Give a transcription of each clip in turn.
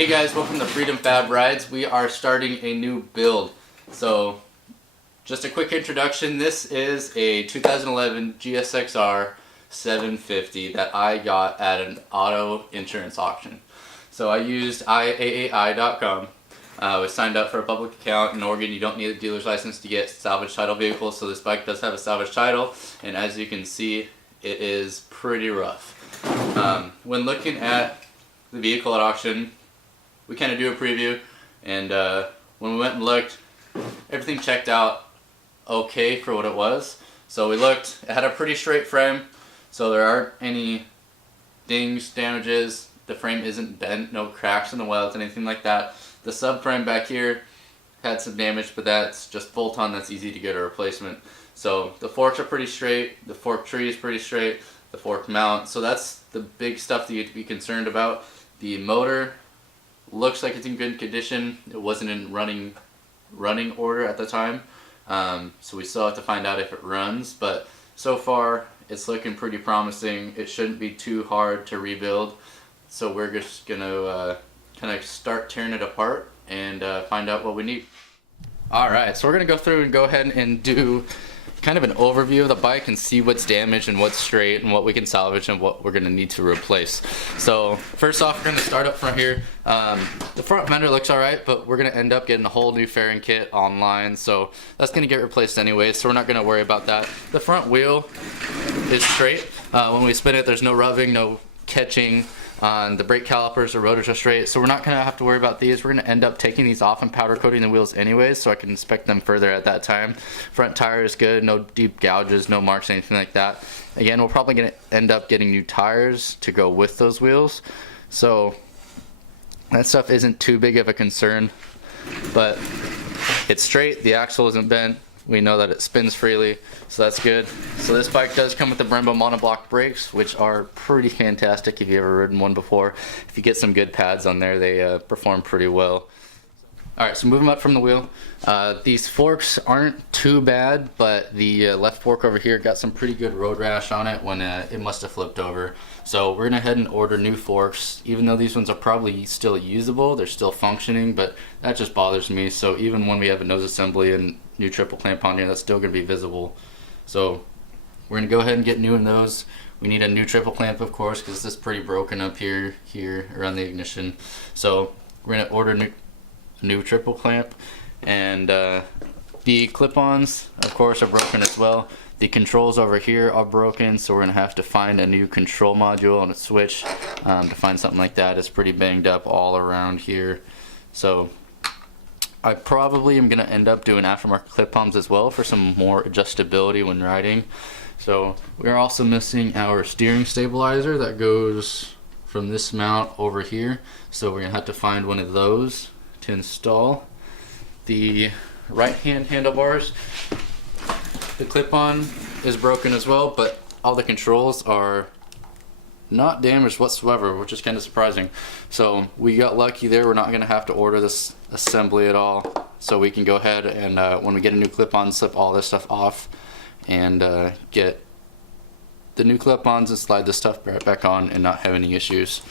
Hey guys, welcome to Freedom Fab Rides. We are starting a new build. So, just a quick introduction. This is a 2011 GSX-R 750 that I got at an auto insurance auction. So I used IAAI.com. I was signed up for a public account. In Oregon, you don't need a dealer's license to get salvage title vehicles, so this bike does have a salvage title, and as you can see, it is pretty rough. When looking at the vehicle at auction, we kind of do a preview, and when we went and looked, everything checked out okay for what it was. So we looked, it had a pretty straight frame, so there aren't any dings, damages, the frame isn't bent, no cracks in the welds, anything like that. The subframe back here had some damage, but that's just bolt-on, that's easy to get a replacement. So the forks are pretty straight, the fork tree is pretty straight, the fork mount, so that's the big stuff that you have to be concerned about. The motor looks like it's in good condition. It wasn't in running order at the time, so we still have to find out if it runs, but so far it's looking pretty promising. It shouldn't be too hard to rebuild, so we're just gonna kind of start tearing it apart and find out what we need. Alright, so we're gonna go through and go ahead and do kind of an overview of the bike and see what's damaged and what's straight and what we can salvage and what we're going to need to replace. So first off, we're going to start up front here. The front fender looks alright, but we're going to end up getting a whole new fairing kit online, so that's going to get replaced anyway, so we're not going to worry about that. The front wheel is straight. When we spin it, there's no rubbing, no catching. The brake calipers or rotors are straight, so we're not going to have to worry about these. We're going to end up taking these off and powder coating the wheels anyways, so I can inspect them further at that time. Front tire is good, no deep gouges, no marks, anything like that. Again, we're probably going to end up getting new tires to go with those wheels, so that stuff isn't too big of a concern, but it's straight, the axle isn't bent. We know that it spins freely, so that's good. So this bike does come with the Brembo monoblock brakes, which are pretty fantastic if you've ever ridden one before. If you get some good pads on there, they perform pretty well. Alright, so moving up from the wheel, these forks aren't too bad, but the left fork over here got some pretty good road rash on it when it must have flipped over. So we're going to head and order new forks. Even though these ones are probably still usable, they're still functioning, but that just bothers me. So even when we have a nose assembly and new triple clamp on here, that's still going to be visible. So we're going to go ahead and get new in those. We need a new triple clamp, of course, because this is pretty broken up here around the ignition. So we're going to order new triple clamp, and the clip-ons, of course, are broken as well. The controls over here are broken, so we're going to have to find a new control module and a switch. To find something like that, it's pretty banged up all around here. So I probably am going to end up doing aftermarket clip-ons as well for some more adjustability when riding. So we're also missing our steering stabilizer that goes from this mount over here, so we're going to have to find one of those to install. The right hand handlebars, the clip-on is broken as well, but all the controls are not damaged whatsoever, which is kind of surprising. So we got lucky there. We're not going to have to order this assembly at all, so we can go ahead and when we get a new clip-on, slip all this stuff off and get the new clip-ons and slide this stuff back on and not have any issues.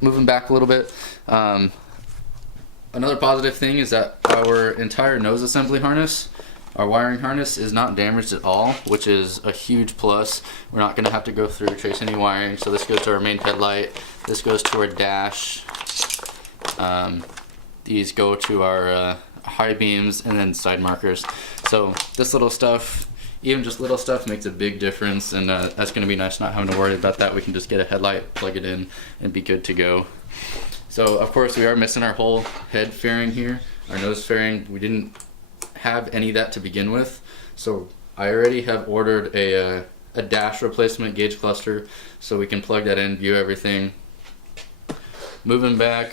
Moving back a little bit, another positive thing is that our entire nose assembly harness, our wiring harness, is not damaged at all, which is a huge plus. We're not going to have to go through trace any wiring. So this goes to our main headlight, this goes to our dash, these go to our high beams, and then side markers. So this little stuff, even just little stuff, makes a big difference, and that's going to be nice not having to worry about that. We can just get a headlight, plug it in, and be good to go. So of course we are missing our whole head fairing here, our nose fairing. We didn't have any of that to begin with, so I already have ordered a dash replacement gauge cluster, so we can plug that in, view everything. Moving back,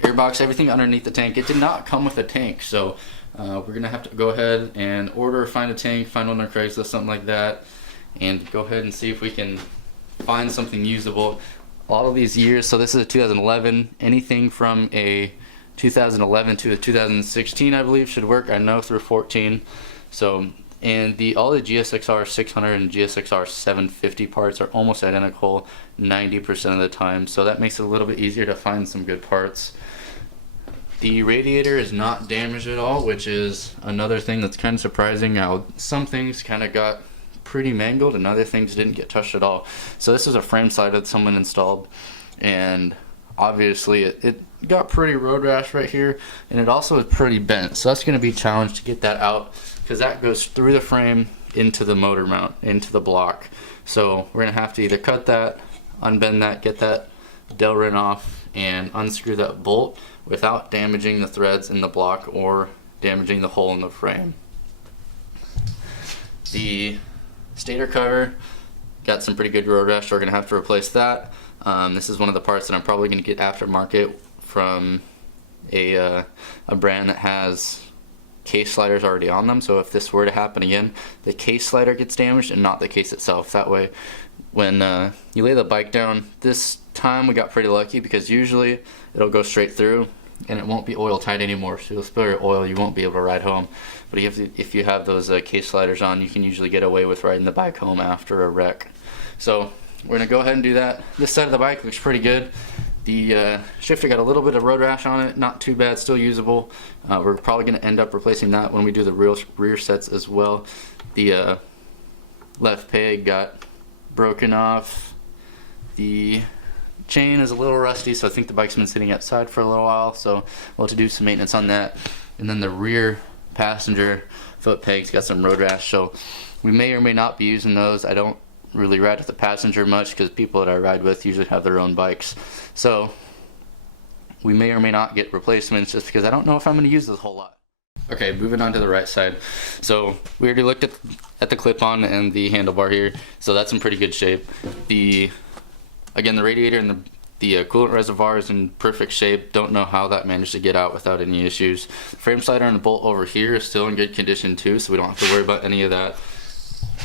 airbox, everything underneath the tank. It did not come with a tank, so we're gonna have to go ahead and find a tank, find one on Craigslist, something like that, and go ahead and see if we can find something usable. All of these years, so this is a 2011, anything from a 2011 to a 2016 I believe should work. I know through 14, so And all the GSXR 600 and GSXR 750 parts are almost identical 90% of the time, so that makes it a little bit easier to find some good parts. The radiator is not damaged at all, which is another thing that's kind of surprising. Now, some things kind of got pretty mangled and other things didn't get touched at all. So this is a frame slider that someone installed, and obviously it got pretty road rash right here, and it also is pretty bent. So that's going to be a challenge to get that out, because that goes through the frame into the motor mount, into the block. So we're going to have to either cut that, unbend that, get that Delrin off, and unscrew that bolt without damaging the threads in the block or damaging the hole in the frame. The stator cover got some pretty good road rash, so we're going to have to replace that. This is one of the parts that I'm probably going to get aftermarket from a brand that has case sliders already on them, so if this were to happen again, the case slider gets damaged and not the case itself. That way, when you lay the bike down, this time we got pretty lucky, because usually it'll go straight through and it won't be oil tight anymore, so you'll spill your oil, you won't be able to ride home. But if you have those case sliders on, you can usually get away with riding the bike home after a wreck. So we're going to go ahead and do that. This side of the bike looks pretty good. The shifter got a little bit of road rash on it, not too bad, still usable. We're probably going to end up replacing that when we do the rear sets as well. The left peg got broken off. The chain is a little rusty, so I think the bike's been sitting outside for a little while, so we'll have to do some maintenance on that. And then the rear passenger foot pegs got some road rash, so we may or may not be using those. I don't really ride with the passenger much, because people that I ride with usually have their own bikes, so we may or may not get replacements, just because I don't know if I'm going to use this a whole lot. Okay, moving on to the right side. So we already looked at the clip-on and the handlebar here, so that's in pretty good shape. Again, the radiator and the coolant reservoir is in perfect shape. Don't know how that managed to get out without any issues. The frame slider and the bolt over here is still in good condition too, so we don't have to worry about any of that.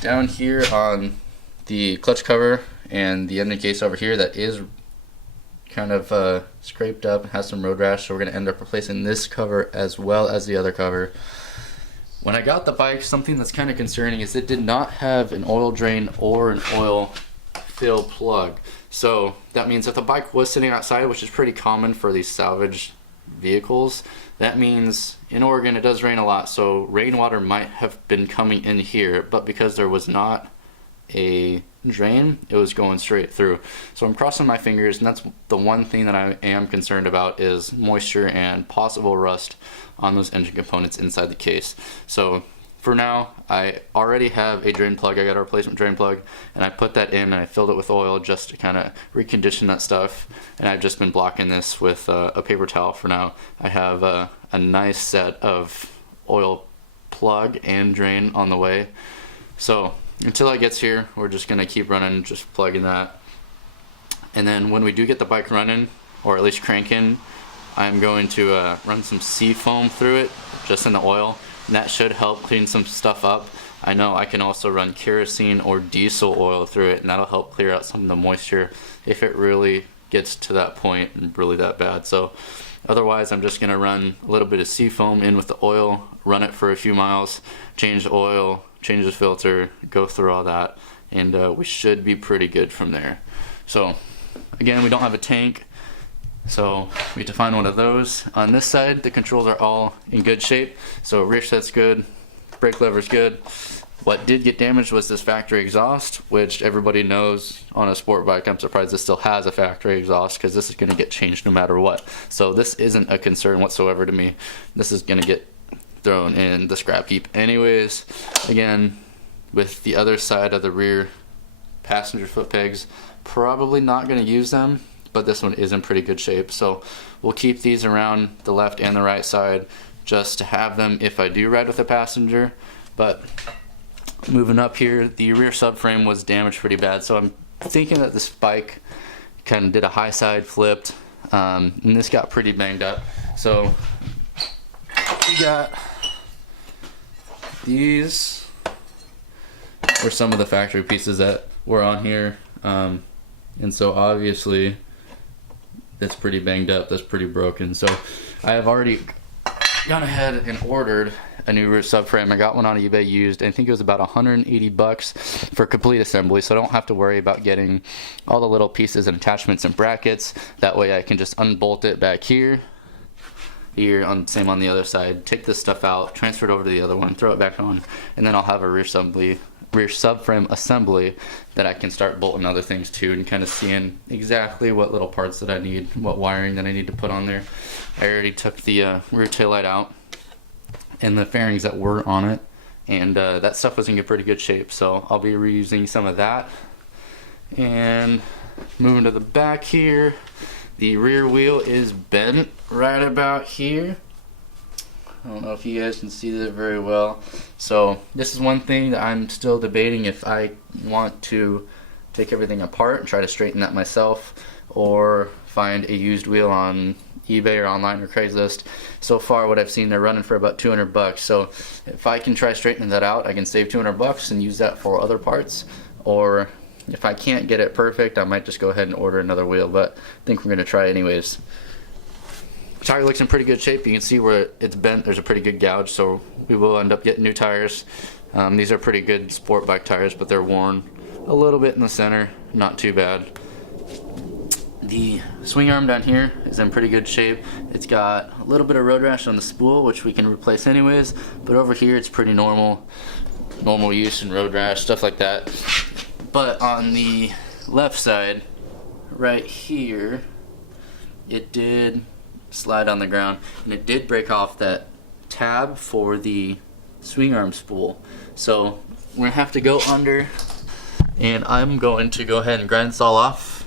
Down here on the clutch cover and the ending case over here, that is kind of scraped up and has some road rash, so we're going to end up replacing this cover as well as the other cover. When I got the bike, something that's kind of concerning is it did not have an oil drain or an oil fill plug. So that means if the bike was sitting outside, which is pretty common for these salvage vehicles, that means in Oregon it does rain a lot, so rainwater might have been coming in here, but because there was not a drain, it was going straight through. So I'm crossing my fingers, and that's the one thing that I am concerned about, is moisture and possible rust on those engine components inside the case. So for now, I already have a drain plug. I got a replacement drain plug, and I put that in and I filled it with oil just to kind of recondition that stuff, and I've just been blocking this with a paper towel for now. I have a nice set of oil plug and drain on the way, so until it gets here, we're just going to keep running, just plugging that. And then when we do get the bike running, or at least cranking, I'm going to run some sea foam through it, just in the oil, and that should help clean some stuff up. I know I can also run kerosene or diesel oil through it, and that'll help clear out some of the moisture if it really gets to that point and really that bad. So otherwise, I'm just going to run a little bit of sea foam in with the oil, run it for a few miles, change the oil, change the filter, go through all that, and we should be pretty good from there. So again, we don't have a tank, so we have to find one of those. On this side, the controls are all in good shape, so rear set's good, brake lever's good. What did get damaged was this factory exhaust, which everybody knows on a sport bike. I'm surprised this still has a factory exhaust, because this is going to get changed no matter what. So this isn't a concern whatsoever to me. This is going to get thrown in the scrap heap anyways. Again, with the other side of the rear passenger foot pegs, probably not going to use them, but this one is in pretty good shape, so we'll keep these around the left and the right side just to have them if I do ride with a passenger. But moving up here, the rear subframe was damaged pretty bad, so I'm thinking that this bike kind of did a high side flipped, and this got pretty banged up. So we got these were some of the factory pieces that were on here, and so obviously that's pretty banged up, that's pretty broken. So I have already gone ahead and ordered a new rear subframe. I got one on eBay used. I think it was about 180 bucks for complete assembly, so I don't have to worry about getting all the little pieces and attachments and brackets. That way I can just unbolt it back here, same on the other side, take this stuff out, transfer it over to the other one, throw it back on, and then I'll have a rear subframe assembly that I can start bolting other things to, and kind of seeing exactly what little parts that I need, what wiring that I need to put on there. I already took the rear taillight out and the fairings that were on it, and that stuff was in pretty good shape, so I'll be reusing some of that. And moving to the back here, the rear wheel is bent right about here. I don't know if you guys can see that very well. So this is one thing that I'm still debating if I want to take everything apart and try to straighten that myself, or find a used wheel on eBay or online or Craigslist. So far what I've seen, they're running for about 200 bucks. So if I can try straightening that out, I can save 200 bucks and use that for other parts. Or if I can't get it perfect, I might just go ahead and order another wheel, but I think we're going to try anyways. The tire looks in pretty good shape. You can see where it's bent. There's a pretty good gouge, so we will end up getting new tires. These are pretty good sport bike tires, but they're worn a little bit in the center. Not too bad. The swing arm down here is in pretty good shape. It's got a little bit of road rash on the spool, which we can replace anyways, but over here it's pretty normal use and road rash, stuff like that. But on the left side, right here, it did slide on the ground, and it did break off that tab for the swing arm spool. So we're gonna have to go under, and I'm going to go ahead and grind this all off,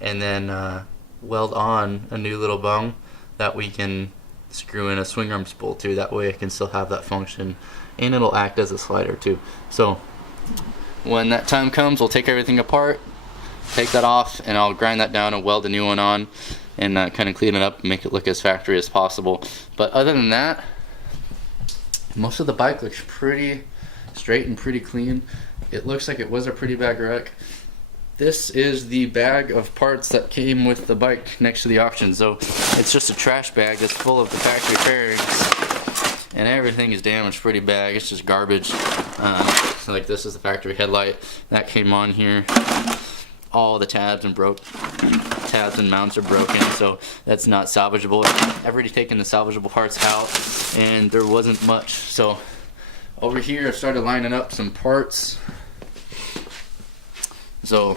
and then weld on a new little bung that we can screw in a swing arm spool to. That way I can still have that function, and it'll act as a slider too. So when that time comes, we'll take everything apart, take that off, and I'll grind that down and weld a new one on, and kind of clean it up and make it look as factory as possible. But other than that, most of the bike looks pretty straight and pretty clean. It looks like it was a pretty bad wreck. This is the bag of parts that came with the bike next to the auction. So it's just a trash bag that's full of the factory fairings, and everything is damaged pretty bad. It's just garbage. So like this is the factory headlight that came on here. All the tabs and mounts are broken, so that's not salvageable. I've already taken the salvageable parts out, and there wasn't much. So over here I started lining up some parts. So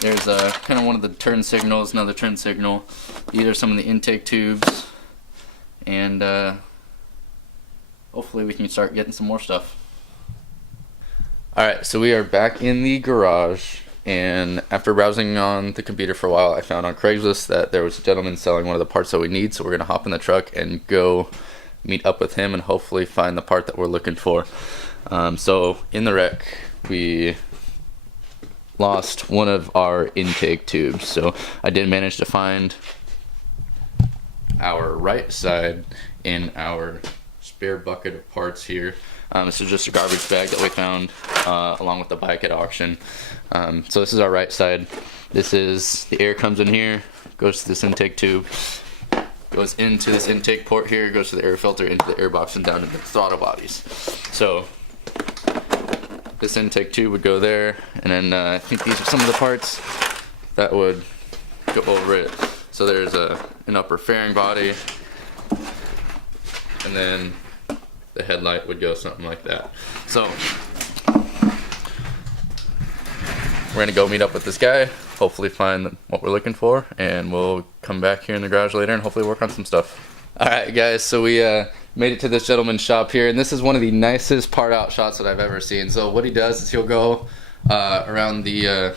there's kind of one of the turn signals, another turn signal. These are some of the intake tubes, and hopefully we can start getting some more stuff. Alright, so we are back in the garage, and after browsing on the computer for a while, I found on Craigslist that there was a gentleman selling one of the parts that we need, so we're going to hop in the truck and go meet up with him and hopefully find the part that we're looking for. So in the wreck, we lost one of our intake tubes, so I did manage to find our right side in our spare bucket of parts here. This is just a garbage bag that we found along with the bike at auction. So this is our right side. This is, the air comes in here, goes to this intake tube, goes into this intake port here, goes to the air filter, into the air box, and down into the throttle bodies. So this intake tube would go there, and then I think these are some of the parts that would go over it. So there's an upper fairing body, and then the headlight would go something like that. So we're gonna go meet up with this guy, hopefully find what we're looking for, and we'll come back here in the garage later and hopefully work on some stuff. Alright guys, so we made it to this gentleman's shop here, and this is one of the nicest part out shots that I've ever seen. So what he does is he'll go around the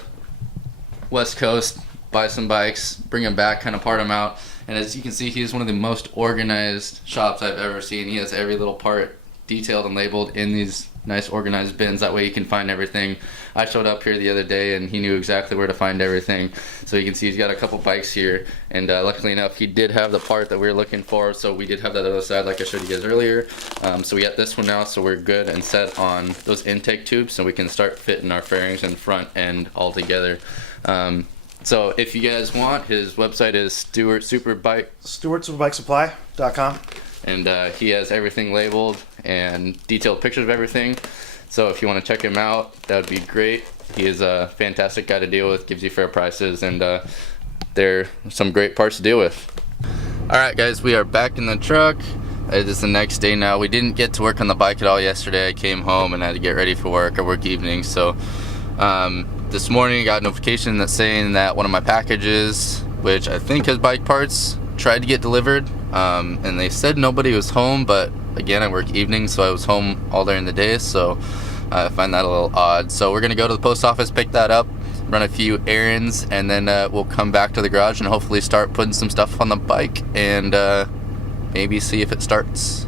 west coast, buy some bikes, bring them back, kind of part them out. And as you can see, he's one of the most organized shops I've ever seen. He has every little part detailed and labeled in these nice organized bins. That way you can find everything. I showed up here the other day and he knew exactly where to find everything. So you can see he's got a couple bikes here, and luckily enough he did have the part that we were looking for. So we did have that other side like I showed you guys earlier. So we got this one now, so we're good and set on those intake tubes, so we can start fitting our fairings and front end all together. So if you guys want, his website is StewartSuperbikeSupply.com. and he has everything labeled and detailed pictures of everything. So if you want to check him out, that would be great. He is a fantastic guy to deal with, gives you fair prices, and they're some great parts to deal with. Alright guys, we are back in the truck. It is the next day now. We didn't get to work on the bike at all yesterday. I came home and had to get ready for work. I work evenings, so this morning I got a notification that's saying that one of my packages, which I think has bike parts, tried to get delivered, and they said nobody was home, but again, I work evenings, so I was home all during the day, so I find that a little odd. So we're gonna go to the post office, pick that up, run a few errands, and then we'll come back to the garage and hopefully start putting some stuff on the bike and maybe see if it starts.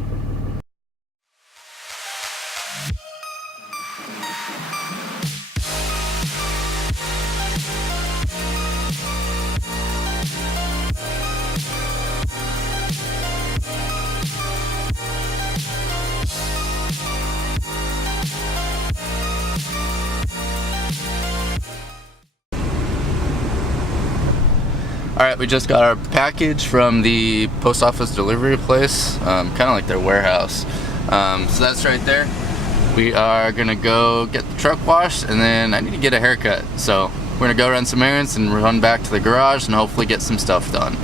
Alright, we just got our package from the post office delivery place, kind of like their warehouse. So that's right there. We are gonna go get the truck washed, and then I need to get a haircut. So we're gonna go run some errands and run back to the garage and hopefully get some stuff done.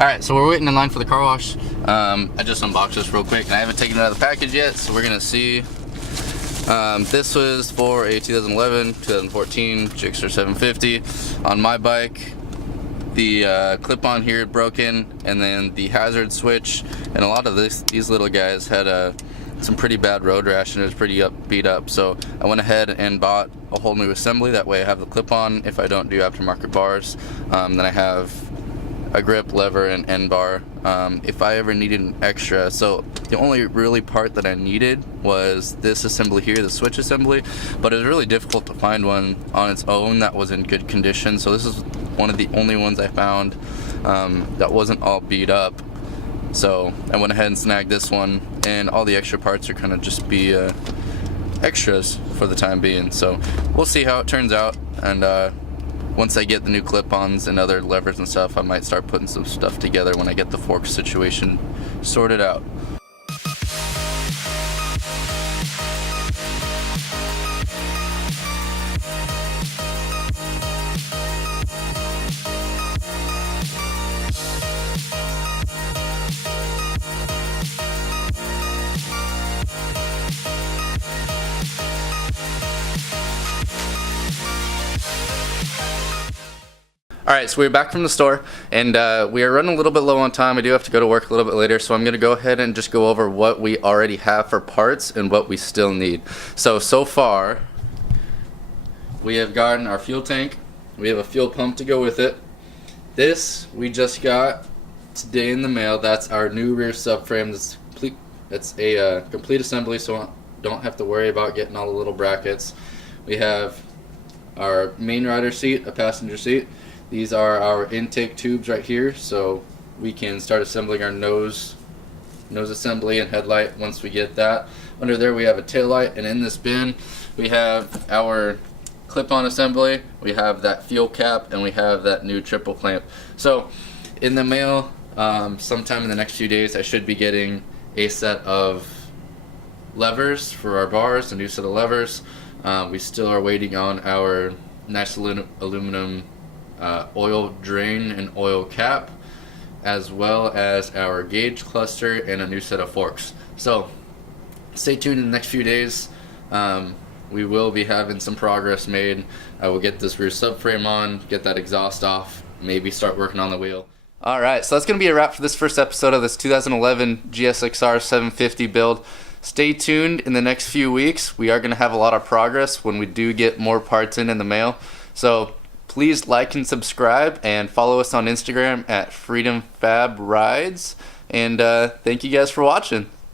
Alright, so we're waiting in line for the car wash. I just unboxed this real quick and I haven't taken it out of the package yet, so we're gonna see. This was for a 2011-2014 GSXR 750. On my bike, the clip-on here had broken, and then the hazard switch, and a lot of these little guys had some pretty bad road rash, and it was pretty beat up. So I went ahead and bought a whole new assembly. That way I have the clip-on if I don't do aftermarket bars. Then I have a grip, lever, and end bar if I ever needed an extra. So the only really part that I needed was this assembly here, the switch assembly, but it was really difficult to find one on its own that was in good condition. So this is one of the only ones I found that wasn't all beat up. So I went ahead and snagged this one, and all the extra parts are kind of just be extras for the time being. So we'll see how it turns out, and once I get the new clip-ons and other levers and stuff, I might start putting some stuff together when I get the fork situation sorted out. Alright, so we're back from the store, and we are running a little bit low on time. I do have to go to work a little bit later, so I'm going to go ahead and just go over what we already have for parts and what we still need. So far, we have gotten our fuel tank. We have a fuel pump to go with it. This we just got today in the mail. That's our new rear subframe. It's a complete assembly, so I don't have to worry about getting all the little brackets. We have our main rider seat, a passenger seat. These are our intake tubes right here, so we can start assembling our nose assembly and headlight once we get that. Under there we have a tail light, and in this bin we have our clip-on assembly, we have that fuel cap, and we have that new triple clamp. So in the mail, sometime in the next few days, I should be getting a set of levers for our bars, a new set of levers. We still are waiting on our nice aluminum oil drain and oil cap, as well as our gauge cluster and a new set of forks. So stay tuned in the next few days. We will be having some progress made. I will get this rear subframe on, get that exhaust off, maybe start working on the wheel. Alright, so that's going to be a wrap for this first episode of this 2011 GSXR 750 build. Stay tuned in the next few weeks. We are going to have a lot of progress when we do get more parts in the mail. So please like and subscribe, and follow us on Instagram at FreedomFabRides. And thank you guys for watching.